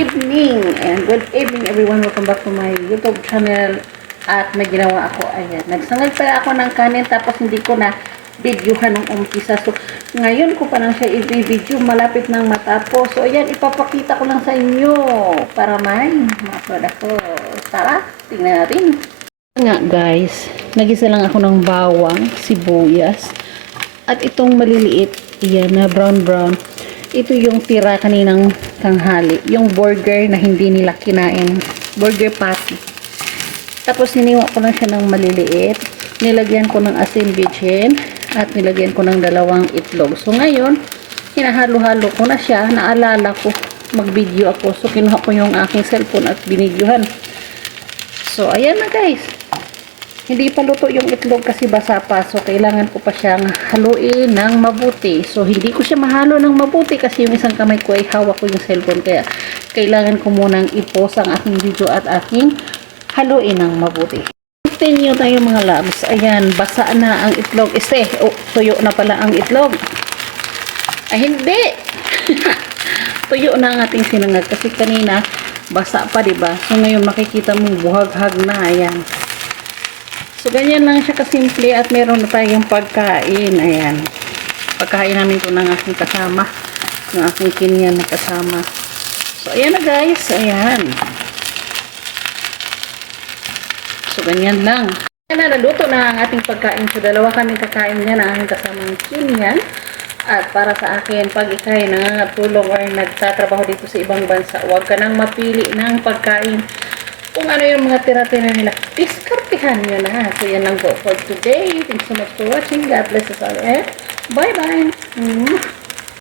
evening and good evening everyone. Welcome back to my YouTube channel. At may ginawa ako, ayan, nagsangag pala ako ng kanin tapos hindi ko na videohan ng umpisa. So ngayon ko pa lang siya i-video, malapit nang matapos. So ayan, ipapakita ko lang sa inyo para may ma-upload ako. Tara, tingnan natin. Nga guys, nagisa lang ako ng bawang, sibuyas at itong maliliit, yan na brown. Ito yung tira kaninang tanghali. Yung burger na hindi nila kinain. Burger patty. Tapos hiniwa ko lang siya ng maliliit. Nilagyan ko ng asin bitchin. At nilagyan ko ng 2 itlog. So ngayon, hinahalo-halo ko na siya. Naalala ko, mag-video ako. So kinuha ko yung aking cellphone at binidyohan. So ayan na guys. Hindi pa luto yung itlog kasi basa pa. So, kailangan ko pa siyang haluin ng mabuti. So, hindi ko siya mahalo ng mabuti kasi yung isang kamay ko ay hawak ko yung cellphone. Kaya, kailangan ko munang i-pause ang aking video at aking haluin ng mabuti. Continue tayo mga loves. Ayan, basa na ang itlog. Tuyo na pala ang itlog. Ay, hindi! Tuyo na ang ating sinangag kasi kanina, basa pa, diba? So, ngayon makikita mong buhag-hag na. Ayan. So, ganyan lang siya kasimple at meron na tayong pagkain. Ayan. Pagkain namin ito ng aking kasama. Ng aking kinyan na kasama. So, ayan na guys. Ayan. So, ganyan lang. Ayan na, naluto na ang ating pagkain. So, 2 kami kakain niya na aking kasamang kinyan. At para sa akin, pag ikay nangangatulong or nagtatrabaho dito sa ibang bansa, huwag ka nang mapili ng pagkain. Kung ano yung mga tira-tira nila, diskartihan nyo na. So, yan lang po for today. Thanks so much for watching. God bless us all. And bye-bye.